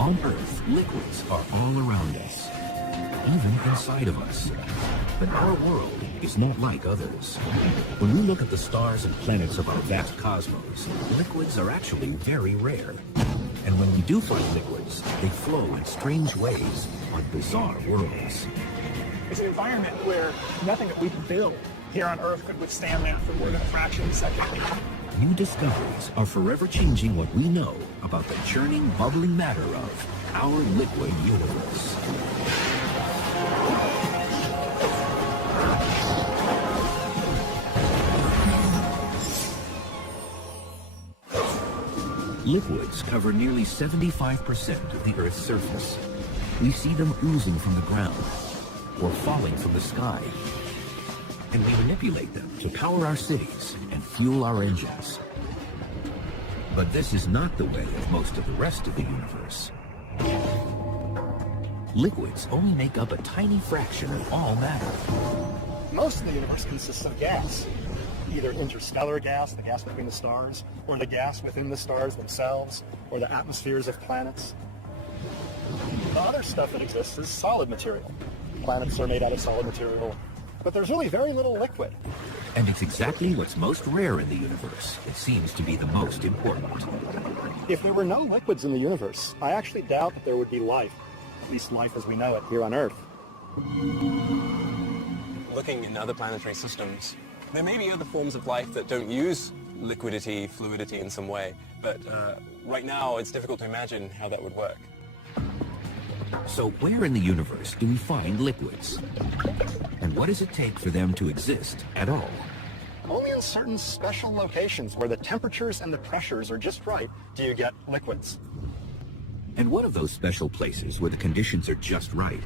On Earth, liquids are all around us, even inside of us. But our world is not like others. When we look at the stars and planets of our vast cosmos, liquids are actually very rare. And when we do find liquids, they flow in strange ways on bizarre worlds. It's an environment where nothing that we can build here on Earth could withstand that for more than a fraction of a second. New discoveries are forever changing what we know about the churning, bubbling matter of our liquid universe. Liquids cover nearly 75% of the Earth's surface. We see them oozing from the ground or falling from the sky. And we manipulate them to power our cities and fuel our engines. But this is not the way of most of the rest of the universe. Liquids only make up a tiny fraction of all matter. Most of the universe consists of gas. Either interstellar gas, the gas between the stars, or the gas within the stars themselves, or the atmospheres of planets. The other stuff that exists is solid material. Planets are made out of solid material, but there's really very little liquid. And it's exactly what's most rare in the universe that seems to be the most important. If there were no liquids in the universe, I actually doubt that there would be life, at least life as we know it here on Earth. Looking in other planetary systems, there may be other forms of life that don't use liquidity, fluidity in some way, but right now it's difficult to imagine how that would work. So where in the universe do we find liquids? And what does it take for them to exist at all? Only in certain special locations where the temperatures and the pressures are just right do you get liquids. And one of those special places where the conditions are just right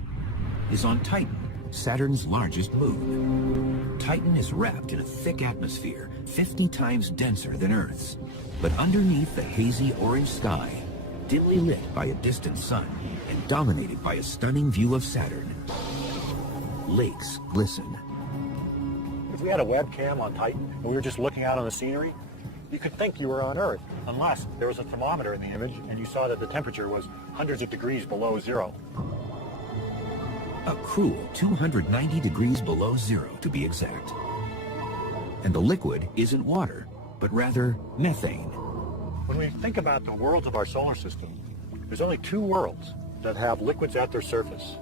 is on Titan, Saturn's largest moon. Titan is wrapped in a thick atmosphere, 50 times denser than Earth's. But underneath the hazy orange sky, dimly lit by a distant sun and dominated by a stunning view of Saturn, lakes glisten. If we had a webcam on Titan and we were just looking out on the scenery, you could think you were on Earth, unless there was a thermometer in the image and you saw that the temperature was hundreds of degrees below zero. A cruel 290 degrees below zero, to be exact. And the liquid isn't water, but rather methane. When we think about the worlds of our solar system, there's only two worlds that have liquids at their surface.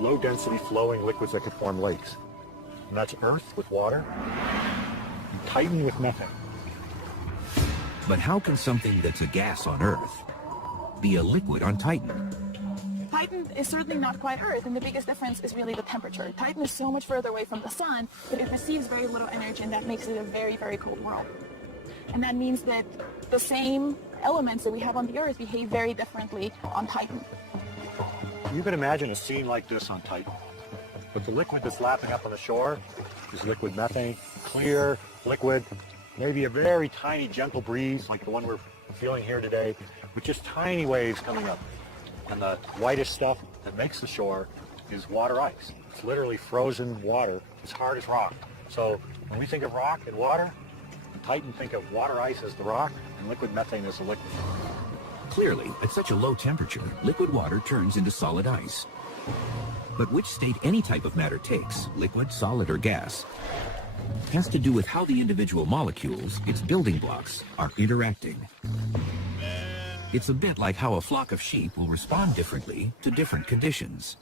Low-density flowing liquids that could form lakes. And that's Earth with water, and Titan with methane. But how can something that's a gas on Earth be a liquid on Titan? Titan is certainly not quite Earth, and the biggest difference is really the temperature. Titan is so much further away from the sun that it receives very little energy, and that makes it a very, very cold world. And that means that the same elements that we have on the Earth behave very differently on Titan. You can imagine a scene like this on Titan. But the liquid that's lapping up on the shore is liquid methane, clear, liquid, maybe a very tiny gentle breeze like the one we're feeling here today, with just tiny waves coming up. And the whitish stuff that makes the shore is water ice. It's literally frozen water, as hard as rock. So when we think of rock and water, in Titan think of water ice as the rock and liquid methane as the liquid. Clearly, at such a low temperature, liquid water turns into solid ice. But which state any type of matter takes, liquid, solid, or gas, has to do with how the individual molecules, its building blocks, are interacting. It's a bit like how a flock of sheep will respond differently to different conditions.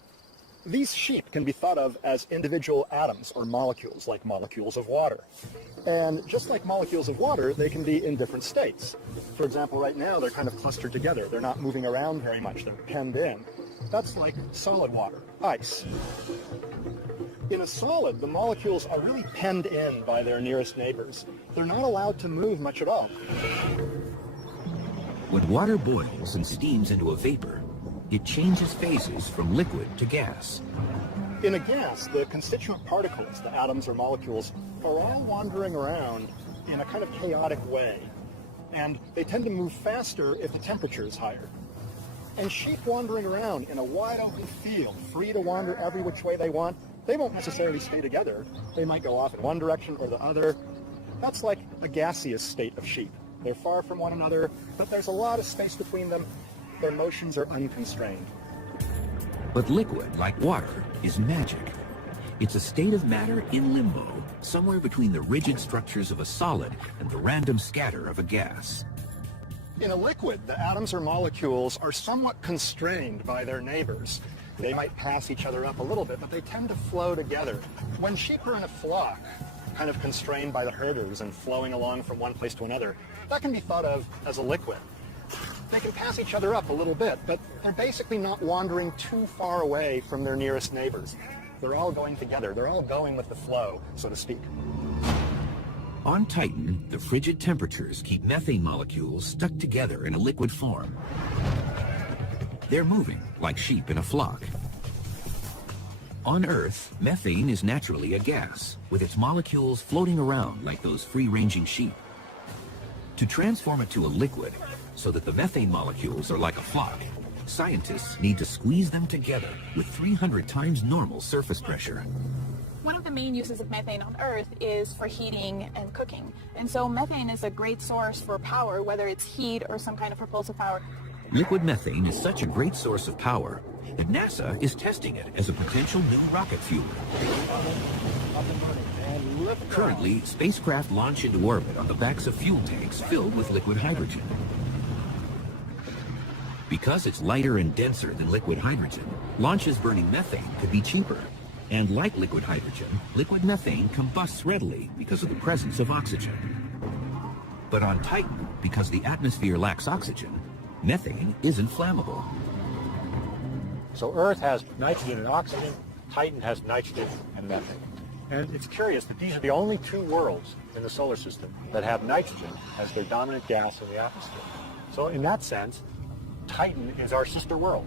These sheep can be thought of as individual atoms or molecules, like molecules of water. And just like molecules of water, they can be in different states. For example, right now, they're kind of clustered together. They're not moving around very much. They're penned in. That's like solid water, ice. In a solid, the molecules are really penned in by their nearest neighbors. They're not allowed to move much at all. When water boils and steams into a vapor, it changes phases from liquid to gas. In a gas, the constituent particles, the atoms or molecules, are all wandering around in a kind of chaotic way. And they tend to move faster if the temperature is higher. And sheep wandering around in a wide open field, free to wander every which way they want, they won't necessarily stay together. They might go off in one direction or the other. That's like a gaseous state of sheep. They're far from one another, but there's a lot of space between them, their motions are unconstrained. But liquid, like water, is magic. It's a state of matter in limbo, somewhere between the rigid structures of a solid and the random scatter of a gas. In a liquid, the atoms or molecules are somewhat constrained by their neighbors. They might pass each other up a little bit, but they tend to flow together. When sheep are in a flock, kind of constrained by the herders and flowing along from one place to another, that can be thought of as a liquid. They can pass each other up a little bit, but they're basically not wandering too far away from their nearest neighbors. They're all going together. They're all going with the flow, so to speak. On Titan, the frigid temperatures keep methane molecules stuck together in a liquid form. They're moving like sheep in a flock. On Earth, methane is naturally a gas, with its molecules floating around like those free-ranging sheep. To transform it to a liquid, so that the methane molecules are like a flock, scientists need to squeeze them together with 300 times normal surface pressure. One of the main uses of methane on Earth is for heating and cooking. And so methane is a great source for power, whether it's heat or some kind of propulsive power. Liquid methane is such a great source of power that NASA is testing it as a potential new rocket fuel. Currently, spacecraft launch into orbit on the backs of fuel tanks filled with liquid hydrogen. Because it's lighter and denser than liquid hydrogen, launches burning methane could be cheaper. And like liquid hydrogen, liquid methane combusts readily because of the presence of oxygen. But on Titan, because the atmosphere lacks oxygen, methane isn't flammable. So Earth has nitrogen and oxygen, Titan has nitrogen and methane. And it's curious that these are the only two worlds in the solar system that have nitrogen as their dominant gas in the atmosphere. So in that sense, Titan is our sister world.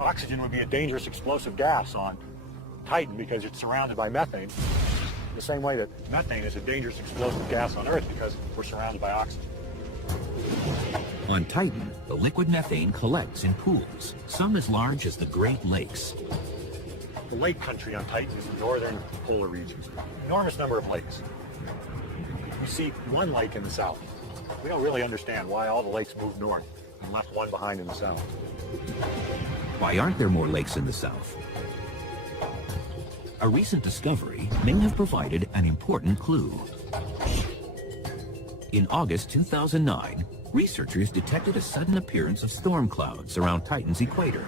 Oxygen would be a dangerous explosive gas on Titan because it's surrounded by methane, the same way that methane is a dangerous explosive gas on Earth because we're surrounded by oxygen. On Titan, the liquid methane collects in pools, some as large as the Great Lakes. The lake country on Titan is the northern polar regions. Enormous number of lakes. We see one lake in the south. We don't really understand why all the lakes moved north and left one behind in the south. Why aren't there more lakes in the south? A recent discovery may have provided an important clue. In August 2009, researchers detected a sudden appearance of storm clouds around Titan's equator.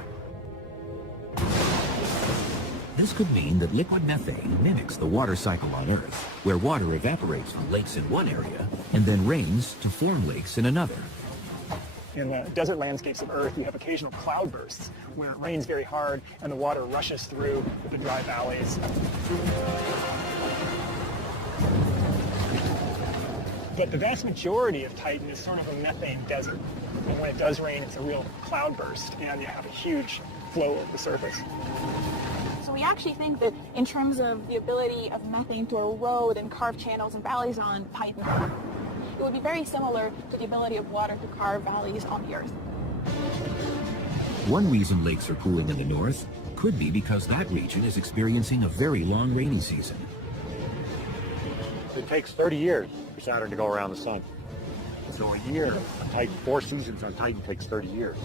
This could mean that liquid methane mimics the water cycle on Earth, where water evaporates from lakes in one area and then rains to form lakes in another. In the desert landscapes of Earth, we have occasional cloudbursts where it rains very hard and the water rushes through the dry valleys. But the vast majority of Titan is sort of a methane desert. And when it does rain, it's a real cloudburst, and you have a huge flow of the surface. So we actually think that in terms of the ability of methane to erode and carve channels and valleys on Titan, it would be very similar to the ability of water to carve valleys on the Earth. One reason lakes are cooling in the north could be because that region is experiencing a very long rainy season. It takes 30 years for Saturn to go around the sun. So a year on Titan, 4 seasons on Titan takes 30 years.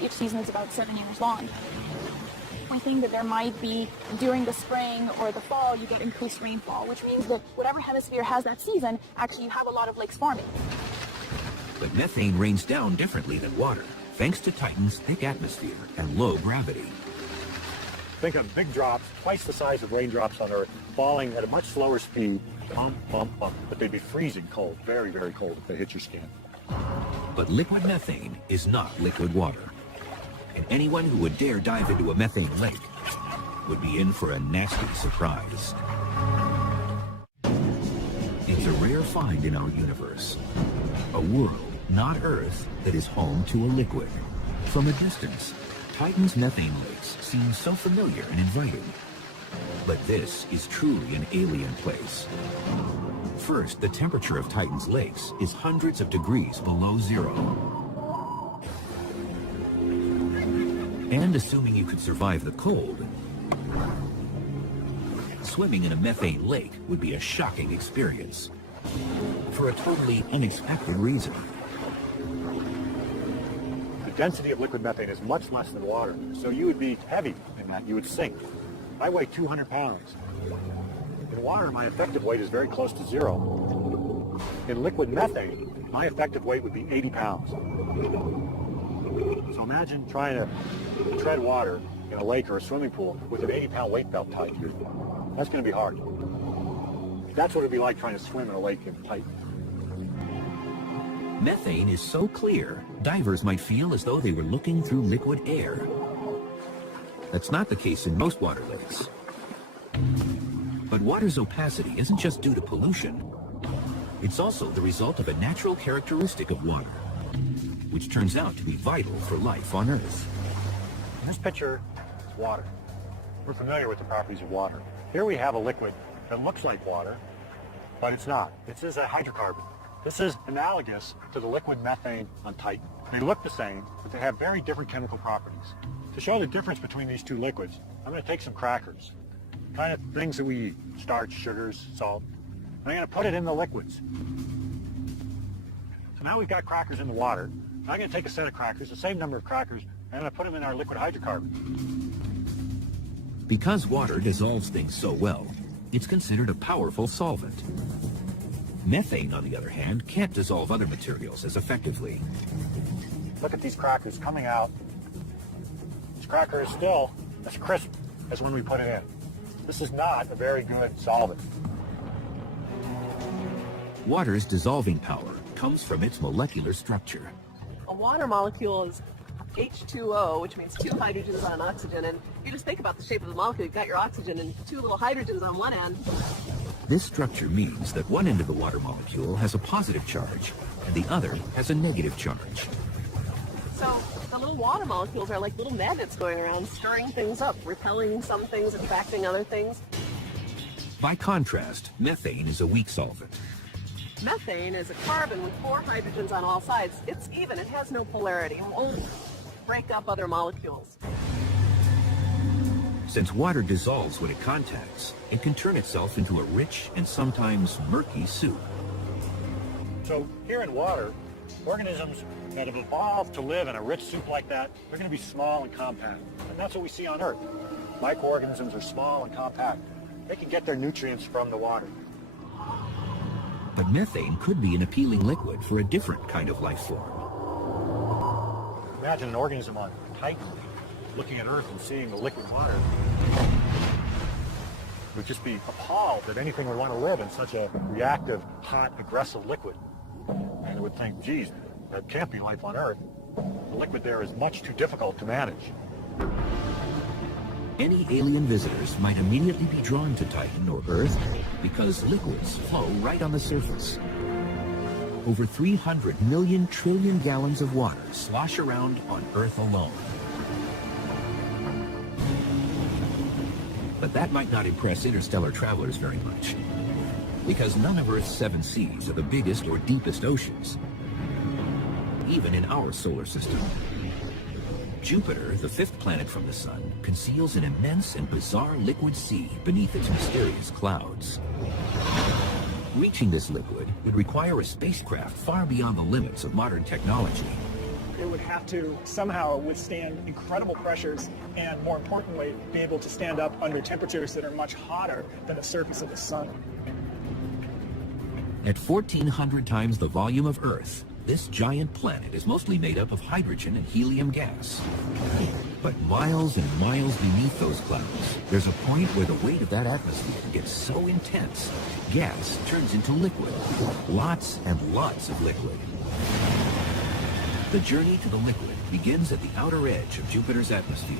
Each season is about 7 years long. We think that there might be, during the spring or the fall, you get increased rainfall, which means that whatever hemisphere has that season, actually you have a lot of lakes forming. But methane rains down differently than water, thanks to Titan's thick atmosphere and low gravity. Think of big drops, twice the size of raindrops on Earth, falling at a much slower speed, bump, bump, bump, but they'd be freezing cold, very, very cold if they hit your skin. But liquid methane is not liquid water. And anyone who would dare dive into a methane lake would be in for a nasty surprise. It's a rare find in our universe. A world, not Earth, that is home to a liquid. From a distance, Titan's methane lakes seem so familiar and inviting. But this is truly an alien place. First, the temperature of Titan's lakes is hundreds of degrees below zero. And assuming you could survive the cold, swimming in a methane lake would be a shocking experience. For a totally unexpected reason. The density of liquid methane is much less than water. So you would be heavy in that, you would sink. I weigh 200 pounds. In water, my effective weight is very close to 0. In liquid methane, my effective weight would be 80 pounds. So imagine trying to tread water in a lake or a swimming pool with an 80-pound weight belt tied to you. That's going to be hard. That's what it'd be like trying to swim in a lake in Titan. Methane is so clear, divers might feel as though they were looking through liquid air. That's not the case in most water lakes. But water's opacity isn't just due to pollution. It's also the result of a natural characteristic of water, which turns out to be vital for life on Earth. In this picture is water. We're familiar with the properties of water. Here we have a liquid that looks like water, but it's not. This is a hydrocarbon. This is analogous to the liquid methane on Titan. They look the same, but they have very different chemical properties. To show the difference between these two liquids, I'm going to take some crackers, kind of things that we eat, starch, sugars, salt. I'm going to put it in the liquids. So now we've got crackers in the water. I'm going to take a set of crackers, the same number of crackers, and I'm going to put them in our liquid hydrocarbon. Because water dissolves things so well, it's considered a powerful solvent. Methane, on the other hand, can't dissolve other materials as effectively. Look at these crackers coming out. This cracker is still as crisp as when we put it in. This is not a very good solvent. Water's dissolving power comes from its molecular structure. A water molecule is H2O, which means 2 hydrogens on an oxygen, and you just think about the shape of the molecule. You've got your oxygen and 2 little hydrogens on one end. This structure means that one end of the water molecule has a positive charge, and the other has a negative charge. So the little water molecules are like little magnets going around, stirring things up, repelling some things, attracting other things. By contrast, methane is a weak solvent. Methane is a carbon with 4 hydrogens on all sides. It's even, it has no polarity, it won't break up other molecules. Since water dissolves when it contacts, it can turn itself into a rich and sometimes murky soup. So here in water, organisms that have evolved to live in a rich soup like that, they're going to be small and compact. And that's what we see on Earth. Microorganisms are small and compact. They can get their nutrients from the water. But methane could be an appealing liquid for a different kind of life form. Imagine an organism on Titan looking at Earth and seeing the liquid water. Would just be appalled that anything would want to live in such a reactive, hot, aggressive liquid. And it would think, geez, that can't be life on Earth. The liquid there is much too difficult to manage. Any alien visitors might immediately be drawn to Titan or Earth because liquids flow right on the surface. Over 300 million trillion gallons of water slosh around on Earth alone. But that might not impress interstellar travelers very much, because none of Earth's 7 seas are the biggest or deepest oceans, even in our solar system. Jupiter, the 5th planet from the Sun, conceals an immense and bizarre liquid sea beneath its mysterious clouds. Reaching this liquid would require a spacecraft far beyond the limits of modern technology. It would have to somehow withstand incredible pressures and, more importantly, be able to stand up under temperatures that are much hotter than the surface of the sun. At 1,400 times the volume of Earth, this giant planet is mostly made up of hydrogen and helium gas. But miles and miles beneath those clouds, there's a point where the weight of that atmosphere gets so intense, gas turns into liquid. Lots and lots of liquid. The journey to the liquid begins at the outer edge of Jupiter's atmosphere,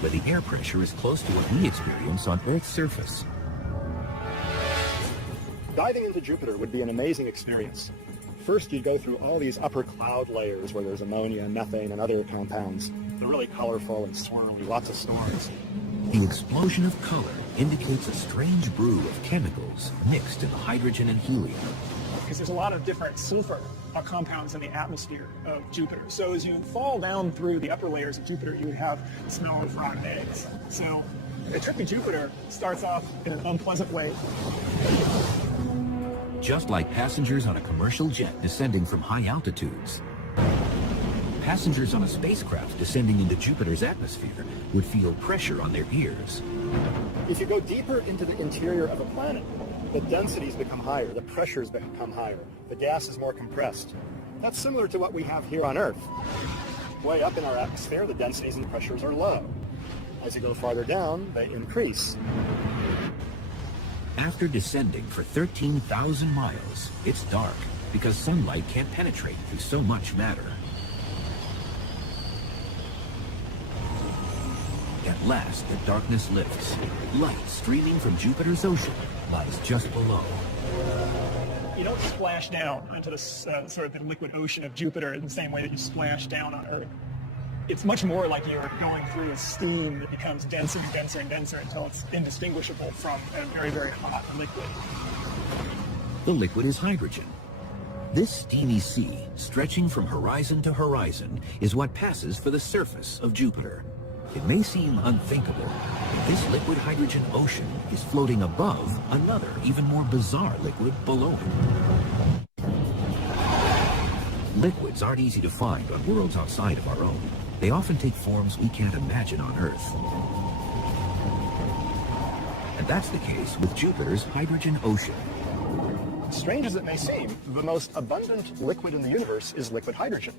where the air pressure is close to what we experience on Earth's surface. Diving into Jupiter would be an amazing experience. First, you'd go through all these upper cloud layers where there's ammonia, methane, and other compounds. They're really colorful and swirly, lots of storms. The explosion of color indicates a strange brew of chemicals mixed in the hydrogen and helium. Because there's a lot of different sulfur compounds in the atmosphere of Jupiter. So as you fall down through the upper layers of Jupiter, you would have the smell of rotten eggs. So a trip to Jupiter starts off in an unpleasant way. Just like passengers on a commercial jet descending from high altitudes. Passengers on a spacecraft descending into Jupiter's atmosphere would feel pressure on their ears. If you go deeper into the interior of a planet, the densities become higher, the pressures become higher, the gas is more compressed. That's similar to what we have here on Earth. Way up in our atmosphere, the densities and pressures are low. As you go farther down, they increase. After descending for 13,000 miles, it's dark because sunlight can't penetrate through so much matter. At last, the darkness lifts. Light streaming from Jupiter's ocean lies just below. You don't splash down into the sort of the liquid ocean of Jupiter in the same way that you splash down on Earth. It's much more like you're going through a steam that becomes denser and denser and denser until it's indistinguishable from a very, very hot liquid. The liquid is hydrogen. This steamy sea, stretching from horizon to horizon, is what passes for the surface of Jupiter. It may seem unthinkable, but this liquid hydrogen ocean is floating above another, even more bizarre liquid below it. Liquids aren't easy to find on worlds outside of our own. They often take forms we can't imagine on Earth. And that's the case with Jupiter's hydrogen ocean. Strange as it may seem, the most abundant liquid in the universe is liquid hydrogen.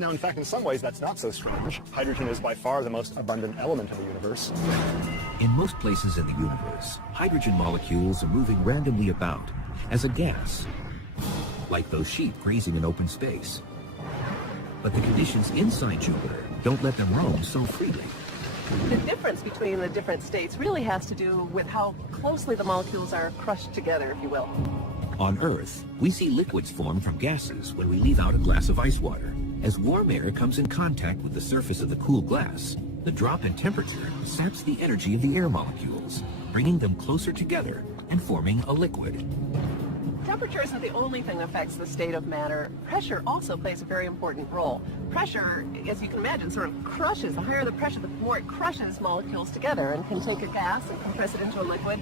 Now, in fact, in some ways, that's not so strange. Hydrogen is by far the most abundant element in the universe. In most places in the universe, hydrogen molecules are moving randomly about as a gas, like those sheep grazing in open space. But the conditions inside Jupiter don't let them roam so freely. The difference between the different states really has to do with how closely the molecules are crushed together, if you will. On Earth, we see liquids form from gases when we leave out a glass of ice water. As warm air comes in contact with the surface of the cool glass, the drop in temperature saps the energy of the air molecules, bringing them closer together and forming a liquid. Temperature isn't the only thing that affects the state of matter. Pressure also plays a very important role. Pressure, as you can imagine, sort of crushes. The higher the pressure, the more it crushes molecules together and can take a gas and compress it into a liquid.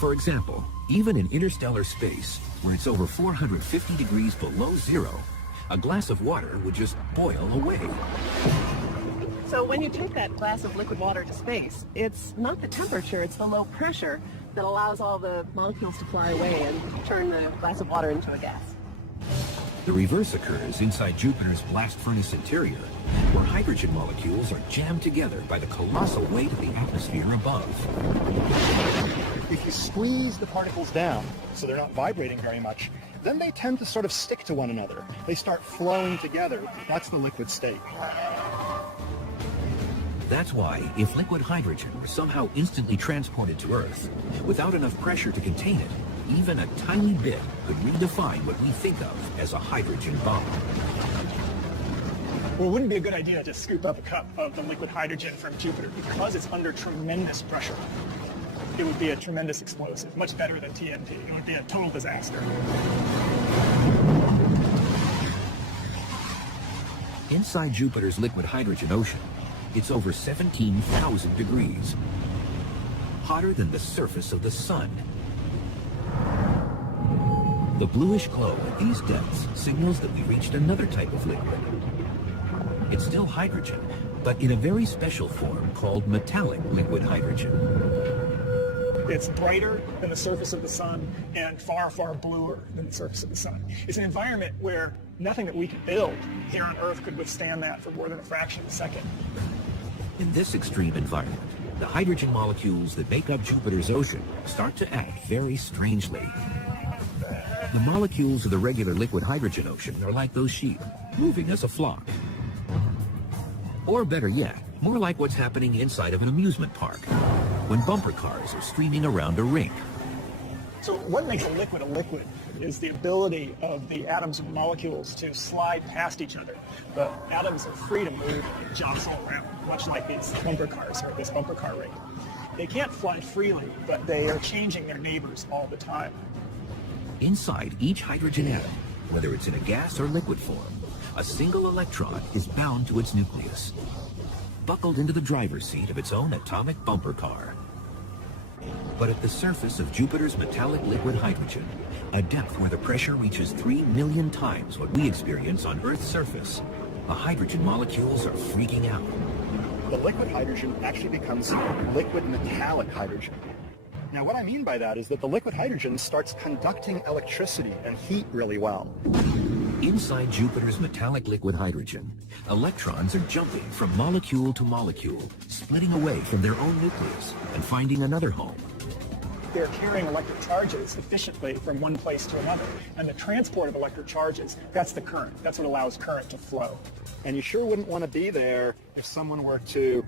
For example, even in interstellar space, where it's over 450 degrees below zero, a glass of water would just boil away. So when you take that glass of liquid water to space, it's not the temperature, it's the low pressure that allows all the molecules to fly away and turn the glass of water into a gas. The reverse occurs inside Jupiter's blast furnace interior, where hydrogen molecules are jammed together by the colossal weight of the atmosphere above. If you squeeze the particles down so they're not vibrating very much, then they tend to sort of stick to one another. They start flowing together. That's the liquid state. That's why, if liquid hydrogen were somehow instantly transported to Earth, without enough pressure to contain it, even a tiny bit could redefine what we think of as a hydrogen bomb. Well, it wouldn't be a good idea to scoop up a cup of the liquid hydrogen from Jupiter because it's under tremendous pressure. It would be a tremendous explosive, much better than TNT. It would be a total disaster. Inside Jupiter's liquid hydrogen ocean, it's over 17,000 degrees, hotter than the surface of the sun. The bluish glow at these depths signals that we reached another type of liquid. It's still hydrogen, but in a very special form called metallic liquid hydrogen. It's brighter than the surface of the sun and far, far bluer than the surface of the sun. It's an environment where nothing that we could build here on Earth could withstand that for more than a fraction of a second. In this extreme environment, the hydrogen molecules that make up Jupiter's ocean start to act very strangely. The molecules of the regular liquid hydrogen ocean are like those sheep, moving as a flock. Or better yet, more like what's happening inside of an amusement park, when bumper cars are streaming around a rink. So what makes a liquid is the ability of the atoms and molecules to slide past each other. The atoms are free to move and jostle around, much like these bumper cars or this bumper car ring. They can't fly freely, but they are changing their neighbors all the time. Inside each hydrogen atom, whether it's in a gas or liquid form, a single electron is bound to its nucleus, buckled into the driver's seat of its own atomic bumper car. But at the surface of Jupiter's metallic liquid hydrogen, a depth where the pressure reaches 3 million times what we experience on Earth's surface, the hydrogen molecules are freaking out. The liquid hydrogen actually becomes liquid metallic hydrogen. Now what I mean by that is that the liquid hydrogen starts conducting electricity and heat really well. Inside Jupiter's metallic liquid hydrogen, electrons are jumping from molecule to molecule, splitting away from their own nucleus and finding another home. They're carrying electric charges efficiently from one place to another. And the transport of electric charges, that's the current. That's what allows current to flow. And you sure wouldn't want to be there if someone were to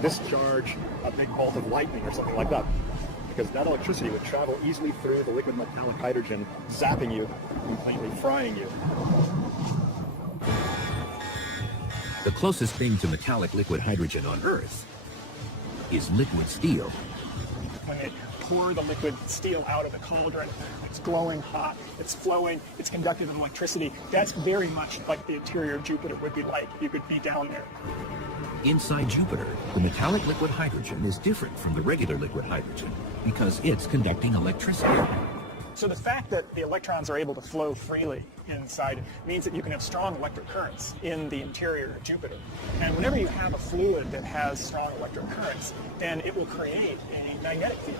discharge a big bolt of lightning or something like that, because that electricity would travel easily through the liquid metallic hydrogen, zapping you, completely frying you. The closest thing to metallic liquid hydrogen on Earth is liquid steel. When they pour the liquid steel out of the cauldron, it's glowing hot, it's flowing, it's conductive of electricity. That's very much like the interior of Jupiter would be like. You could be down there. Inside Jupiter, the metallic liquid hydrogen is different from the regular liquid hydrogen because it's conducting electricity. So the fact that the electrons are able to flow freely inside means that you can have strong electric currents in the interior of Jupiter. And whenever you have a fluid that has strong electric currents, then it will create a magnetic field.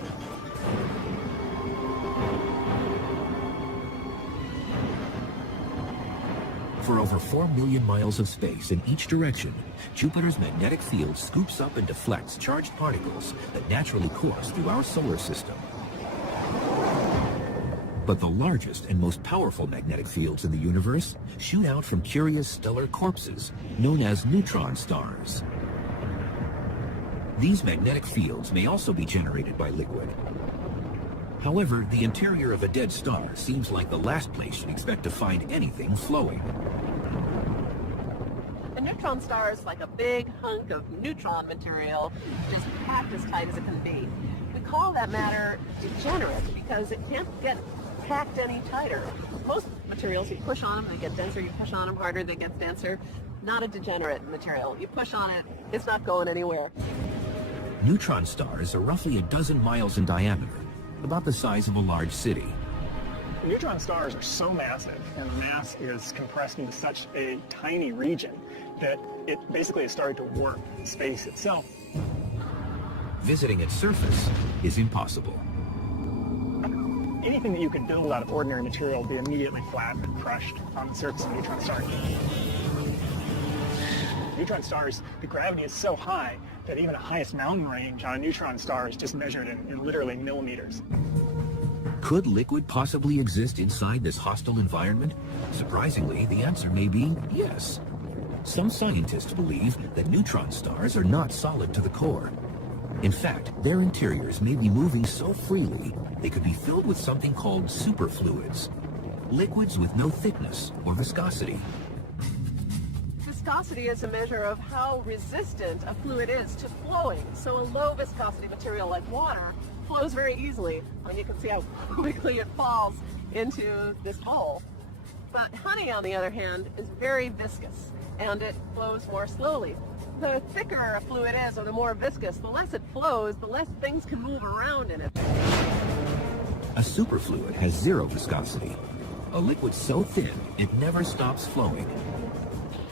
For over 4 million miles of space in each direction, Jupiter's magnetic field scoops up and deflects charged particles that naturally course through our solar system. But the largest and most powerful magnetic fields in the universe shoot out from curious stellar corpses known as neutron stars. These magnetic fields may also be generated by liquid. However, the interior of a dead star seems like the last place you'd expect to find anything flowing. A neutron star is like a big hunk of neutron material, just packed as tight as it can be. We call that matter degenerate because it can't get packed any tighter. Most materials, you push on them, they get denser. You push on them harder, they get denser. Not a degenerate material. You push on it, it's not going anywhere. Neutron stars are roughly 12 miles in diameter, about the size of a large city. Neutron stars are so massive, and the mass is compressed into such a tiny region that it basically has started to warp space itself. Visiting its surface is impossible. Anything that you could build out of ordinary material will be immediately flattened and crushed on the surface of a neutron star. Neutron stars, the gravity is so high that even the highest mountain range on a neutron star is just measured in literally millimeters. Could liquid possibly exist inside this hostile environment? Surprisingly, the answer may be yes. Some scientists believe that neutron stars are not solid to the core. In fact, their interiors may be moving so freely they could be filled with something called superfluids, liquids with no thickness or viscosity. Viscosity is a measure of how resistant a fluid is to flowing. So a low viscosity material like water flows very easily. And you can see how quickly it falls into this bowl. But honey, on the other hand, is very viscous, and it flows more slowly. The thicker a fluid is, or the more viscous, the less it flows, the less things can move around in it. A superfluid has zero viscosity. A liquid so thin, it never stops flowing.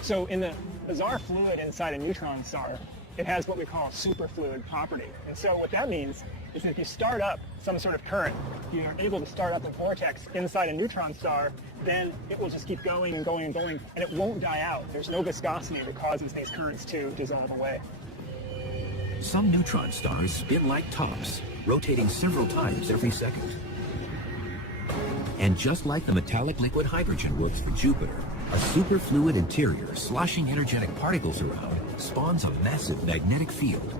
So in the bizarre fluid inside a neutron star, it has what we call a superfluid property. And so what that means is that if you start up some sort of current, you're able to start up a vortex inside a neutron star, then it will just keep going and going and going, and it won't die out. There's no viscosity that causes these currents to dissolve away. Some neutron stars spin like tops, rotating several times every second. And just like the metallic liquid hydrogen works for Jupiter, a superfluid interior sloshing energetic particles around spawns a massive magnetic field,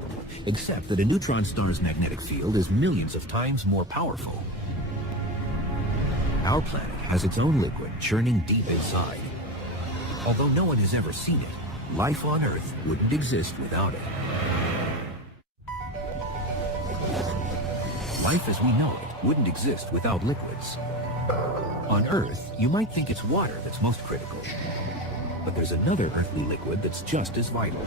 except that a neutron star's magnetic field is millions of times more powerful. Our planet has its own liquid churning deep inside. Although no one has ever seen it, life on Earth wouldn't exist without it. Life as we know it wouldn't exist without liquids. On Earth, you might think it's water that's most critical. But there's another earthly liquid that's just as vital.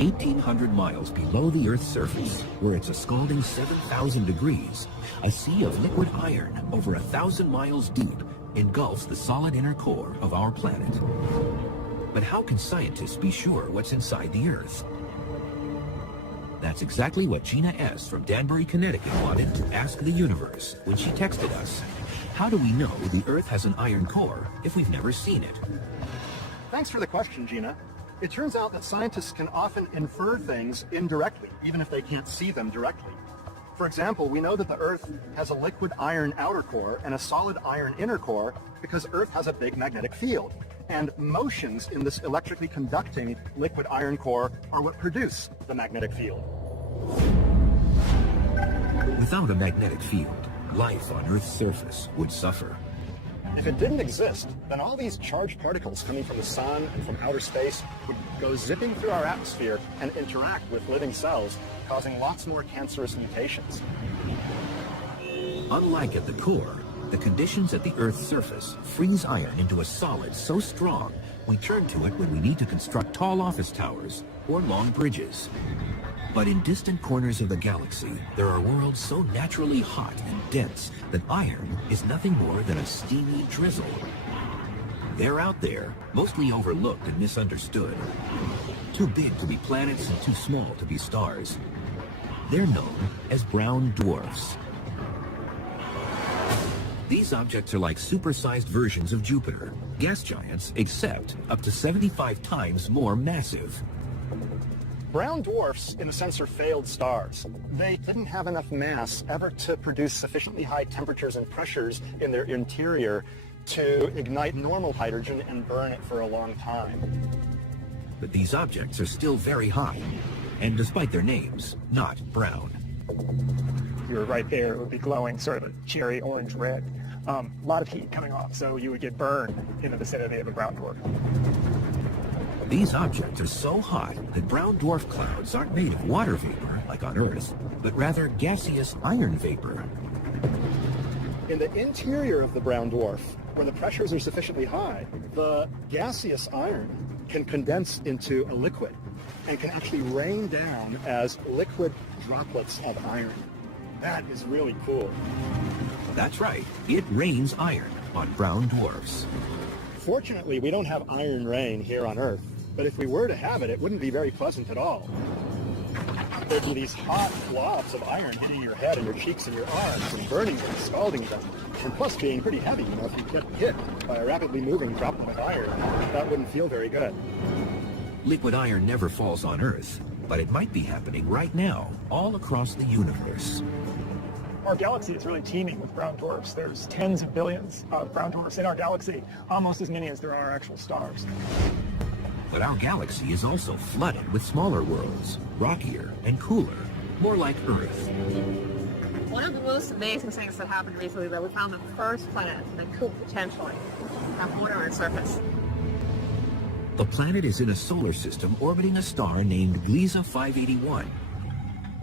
1,800 miles below the Earth's surface, where it's a scalding 7,000 degrees, a sea of liquid iron over 1,000 miles deep engulfs the solid inner core of our planet. But how can scientists be sure what's inside the Earth? That's exactly what Gina S. from Danbury, Connecticut wanted to ask the universe when she texted us. How do we know the Earth has an iron core if we've never seen it? Thanks for the question, Gina. It turns out that scientists can often infer things indirectly, even if they can't see them directly. For example, we know that the Earth has a liquid iron outer core and a solid iron inner core because Earth has a big magnetic field. And motions in this electrically conducting liquid iron core are what produce the magnetic field. Without a magnetic field, life on Earth's surface would suffer. If it didn't exist, then all these charged particles coming from the sun and from outer space would go zipping through our atmosphere and interact with living cells, causing lots more cancerous mutations. Unlike at the core, the conditions at the Earth's surface freeze iron into a solid so strong we turn to it when we need to construct tall office towers or long bridges. But in distant corners of the galaxy, there are worlds so naturally hot and dense that iron is nothing more than a steamy drizzle. They're out there, mostly overlooked and misunderstood. Too big to be planets and too small to be stars. They're known as brown dwarfs. These objects are like supersized versions of Jupiter, gas giants, except up to 75 times more massive. Brown dwarfs, in a sense, are failed stars. They didn't have enough mass ever to produce sufficiently high temperatures and pressures in their interior to ignite normal hydrogen and burn it for a long time. But these objects are still very hot, and despite their names, not brown. You were right there, it would be glowing sort of a cherry orange red. A lot of heat coming off, so you would get burned in the vicinity of a brown dwarf. These objects are so hot that brown dwarf clouds aren't made of water vapor, like on Earth, but rather gaseous iron vapor. In the interior of the brown dwarf, where the pressures are sufficiently high, the gaseous iron can condense into a liquid and can actually rain down as liquid droplets of iron. That is really cool. That's right, it rains iron on brown dwarfs. Fortunately, we don't have iron rain here on Earth, but if we were to have it, it wouldn't be very pleasant at all. There'd be these hot blobs of iron hitting your head and your cheeks and your arms and burning them, scalding them, and plus being pretty heavy. You know, if you get hit by a rapidly moving droplet of iron, that wouldn't feel very good. Liquid iron never falls on Earth, but it might be happening right now, all across the universe. Our galaxy is really teeming with brown dwarfs. There's tens of billions of brown dwarfs in our galaxy, almost as many as there are actual stars. But our galaxy is also flooded with smaller worlds, rockier and cooler, more like Earth. One of the most amazing things that happened recently that we found the first planet that could potentially have water on its surface. The planet is in a solar system orbiting a star named Gliese 581,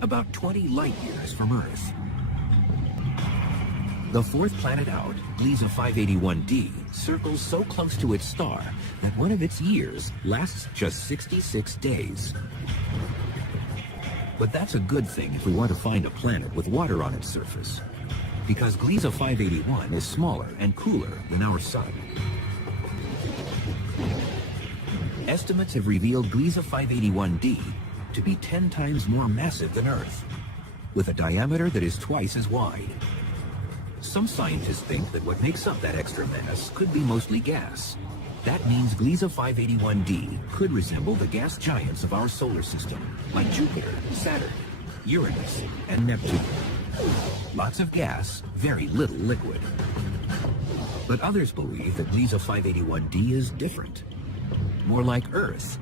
about 20 light years from Earth. The fourth planet out, Gliese 581d, circles so close to its star that one of its years lasts just 66 days. But that's a good thing if we want to find a planet with water on its surface, because Gliese 581 is smaller and cooler than our Sun. Estimates have revealed Gliese 581d to be 10 times more massive than Earth, with a diameter that is twice as wide. Some scientists think that what makes up that extra mass could be mostly gas. That means Gliese 581d could resemble the gas giants of our solar system, like Jupiter, Saturn, Uranus, and Neptune. Lots of gas, very little liquid. But others believe that Gliese 581d is different, more like Earth.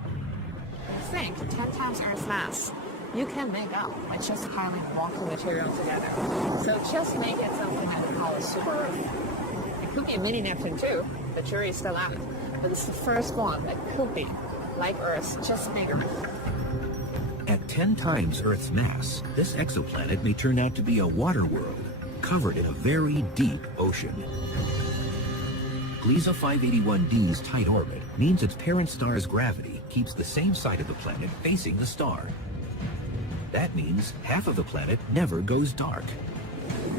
Think 10 times Earth's mass. You can make up by just piling rocky material together. So just make it something that we call a super Earth. It could be a mini Neptune too. The jury is still out. But it's the first one that could be like Earth, just bigger. At 10 times Earth's mass, this exoplanet may turn out to be a water world, covered in a very deep ocean. Gliese 581D's tight orbit means its parent star's gravity keeps the same side of the planet facing the star. That means half of the planet never goes dark.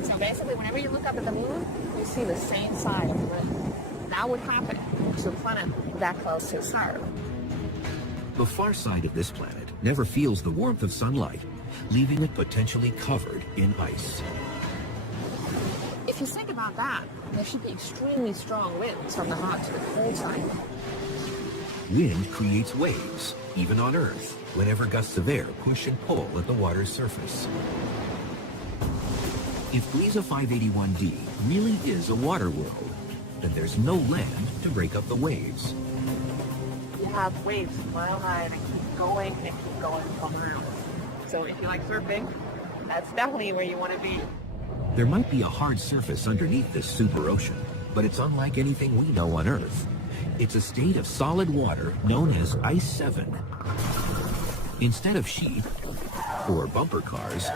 So basically, whenever you look up at the moon, you see the same side of the moon. That would happen to a planet that close to the star. The far side of this planet never feels the warmth of sunlight, leaving it potentially covered in ice. If you think about that, there should be extremely strong winds from the hot to the cold side. Wind creates waves, even on Earth, whenever gusts of air push and pull at the water's surface. If Gliese 581D really is a water world, then there's no land to break up the waves. You have waves mile high that keep going and keep going from around. So if you like surfing, that's definitely where you want to be. There might be a hard surface underneath this super ocean, but it's unlike anything we know on Earth. It's a state of solid water known as Ice 7. Instead of sheep or bumper cars,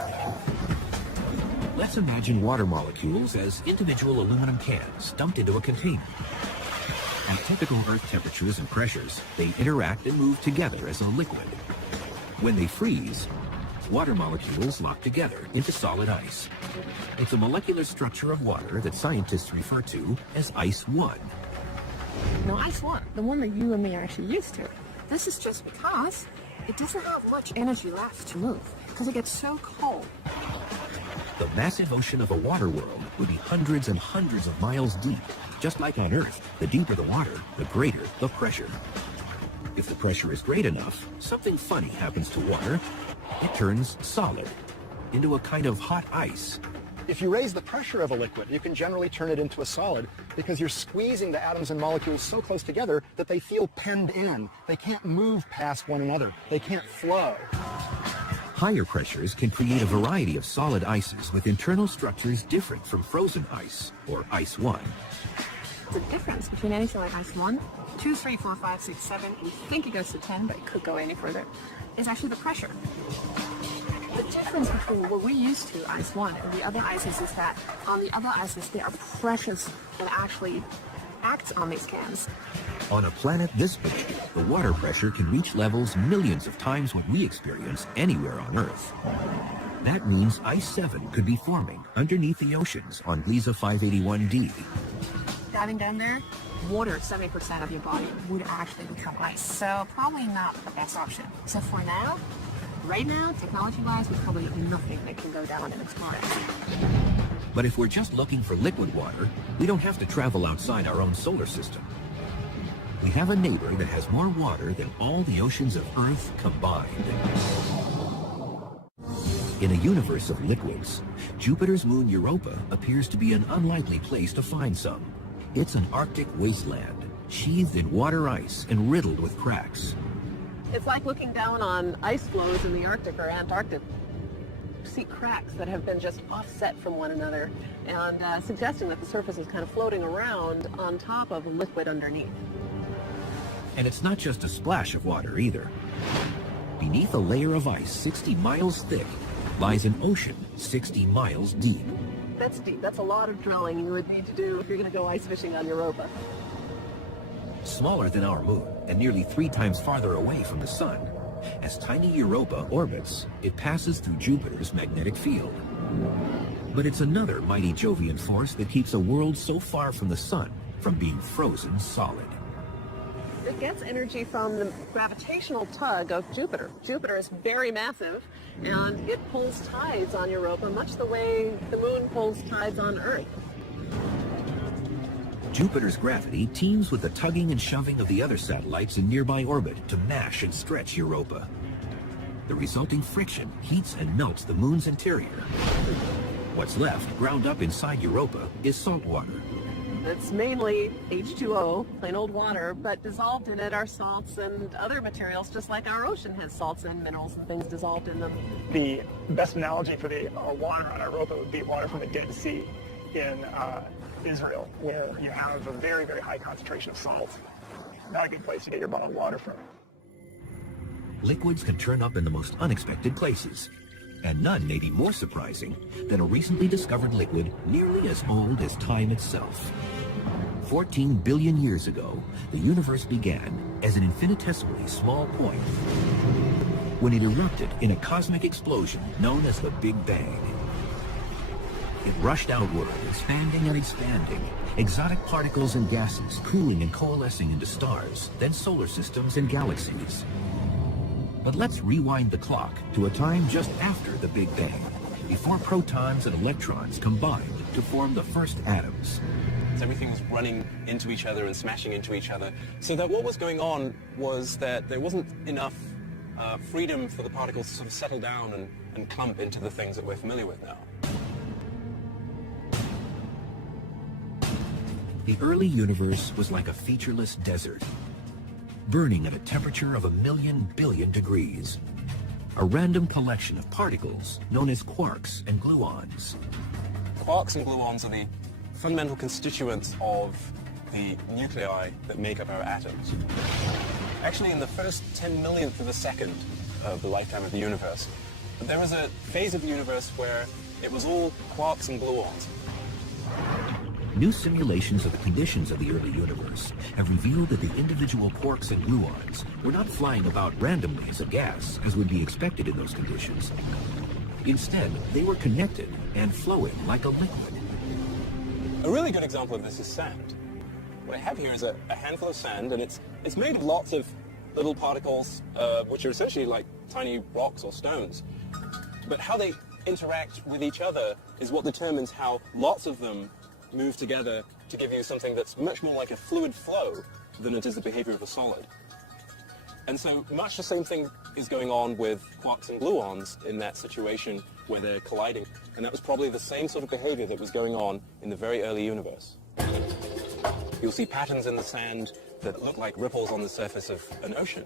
let's imagine water molecules as individual aluminum cans dumped into a container. At typical Earth temperatures and pressures, they interact and move together as a liquid. When they freeze, water molecules lock together into solid ice. It's a molecular structure of water that scientists refer to as Ice 1. No, Ice 1, the one that you and me are actually used to. This is just because it doesn't have much energy left to move, because it gets so cold. The massive ocean of a water world would be hundreds and hundreds of miles deep. Just like on Earth, the deeper the water, the greater the pressure. If the pressure is great enough, something funny happens to water. It turns solid, into a kind of hot ice. If you raise the pressure of a liquid, you can generally turn it into a solid because you're squeezing the atoms and molecules so close together that they feel penned in. They can't move past one another. They can't flow. Higher pressures can create a variety of solid ices with internal structures different from frozen ice, or Ice 1. The difference between anything like Ice 1, 2, 3, 4, 5, 6, 7, we think it goes to 10, but it could go any further, is actually the pressure. The difference between what we used to, Ice 1, and the other ices is that on the other ices, there are pressures that actually act on these cans. On a planet this big, the water pressure can reach levels millions of times what we experience anywhere on Earth. That means Ice 7 could be forming underneath the oceans on Gliese 581D. Diving down there, water, 70% of your body would actually become ice. So probably not the best option. So for now, right now, technology-wise, there's probably nothing that can go down and explore it. But if we're just looking for liquid water, we don't have to travel outside our own solar system. We have a neighbor that has more water than all the oceans of Earth combined. In a universe of liquids, Jupiter's moon Europa appears to be an unlikely place to find some. It's an Arctic wasteland, sheathed in water ice and riddled with cracks. It's like looking down on ice floes in the Arctic or Antarctic. You see cracks that have been just offset from one another and suggesting that the surface is kind of floating around on top of a liquid underneath. And it's not just a splash of water either. Beneath a layer of ice 60 miles thick lies an ocean 60 miles deep. That's deep. That's a lot of drilling you would need to do if you're going to go ice fishing on Europa. Smaller than our moon and nearly 3 times farther away from the sun. As tiny Europa orbits, it passes through Jupiter's magnetic field. But it's another mighty Jovian force that keeps a world so far from the sun from being frozen solid. It gets energy from the gravitational tug of Jupiter. Jupiter is very massive, and it pulls tides on Europa much the way the moon pulls tides on Earth. Jupiter's gravity teams with the tugging and shoving of the other satellites in nearby orbit to mash and stretch Europa. The resulting friction heats and melts the moon's interior. What's left, ground up inside Europa, is salt water. It's mainly H2O, plain old water, but dissolved in it are salts and other materials, just like our ocean has salts and minerals and things dissolved in them. The best analogy for the water on Europa would be water from the Dead Sea in Israel, where you have a very, very high concentration of salt. Not a good place to get your bottled water from. Liquids can turn up in the most unexpected places, and none may be more surprising than a recently discovered liquid nearly as old as time itself. 14 billion years ago, the universe began as an infinitesimally small point when it erupted in a cosmic explosion known as the Big Bang. It rushed outward, expanding and expanding, exotic particles and gases cooling and coalescing into stars, then solar systems and galaxies. But let's rewind the clock to a time just after the Big Bang, before protons and electrons combined to form the first atoms. So everything was running into each other and smashing into each other. So that what was going on was that there wasn't enough freedom for the particles to sort of settle down and clump into the things that we're familiar with now. The early universe was like a featureless desert, burning at a temperature of 1,000,000 billion degrees. A random collection of particles known as quarks and gluons. Quarks and gluons are the fundamental constituents of the nuclei that make up our atoms. Actually, in the first 10 millionth of a second of the lifetime of the universe, there was a phase of the universe where it was all quarks and gluons. New simulations of the conditions of the early universe have revealed that the individual quarks and gluons were not flying about randomly as a gas, as would be expected in those conditions. Instead, they were connected and flowing like a liquid. A really good example of this is sand. What I have here is a handful of sand, and it's made of lots of little particles, which are essentially like tiny rocks or stones. But how they interact with each other is what determines how lots of them move together to give you something that's much more like a fluid flow than it is the behavior of a solid. And so much the same thing is going on with quarks and gluons in that situation where they're colliding. And that was probably the same sort of behavior that was going on in the very early universe. You'll see patterns in the sand that look like ripples on the surface of an ocean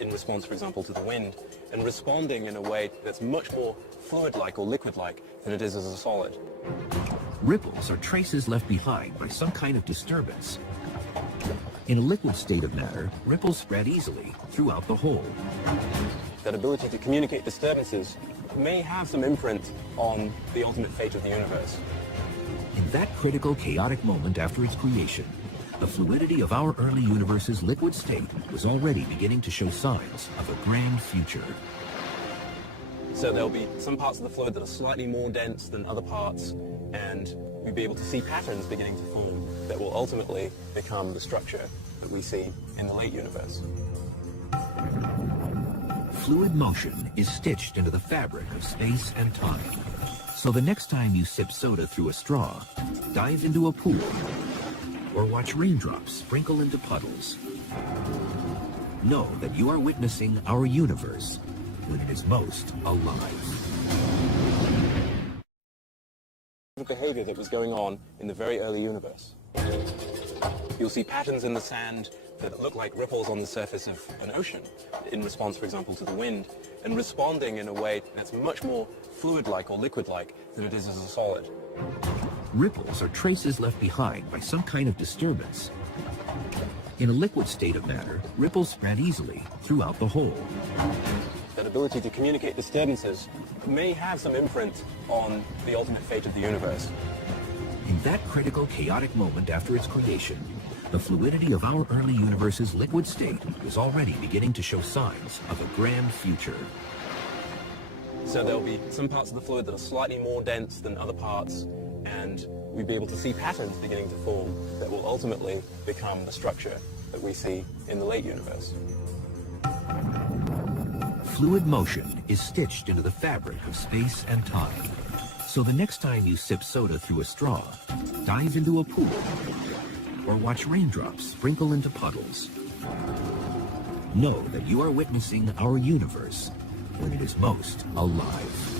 in response, for example, to the wind, and responding in a way that's much more fluid-like or liquid-like than it is as a solid. Ripples are traces left behind by some kind of disturbance. In a liquid state of matter, ripples spread easily throughout the whole. That ability to communicate disturbances may have some imprint on the ultimate fate of the universe. In that critical, chaotic moment after its creation, the fluidity of our early universe's liquid state was already beginning to show signs of a grand future. So there'll be some parts of the fluid that are slightly more dense than other parts, and we'll be able to see patterns beginning to form that will ultimately become the structure that we see in the late universe. Fluid motion is stitched into the fabric of space and time. So the next time you sip soda through a straw, dive into a pool, or watch raindrops sprinkle into puddles, know that you are witnessing our universe when it is most alive. The behavior that was going on in the very early universe. You'll see patterns in the sand that look like ripples on the surface of an ocean in response, for example, to the wind, and responding in a way that's much more fluid-like or liquid-like than it is as a solid. Ripples are traces left behind by some kind of disturbance. In a liquid state of matter, ripples spread easily throughout the whole. That ability to communicate disturbances may have some imprint on the ultimate fate of the universe. In that critical, chaotic moment after its creation, the fluidity of our early universe's liquid state was already beginning to show signs of a grand future. So there'll be some parts of the fluid that are slightly more dense than other parts, and we'll be able to see patterns beginning to form that will ultimately become the structure that we see in the late universe. Fluid motion is stitched into the fabric of space and time. So the next time you sip soda through a straw, dive into a pool, or watch raindrops sprinkle into puddles, know that you are witnessing our universe when it is most alive.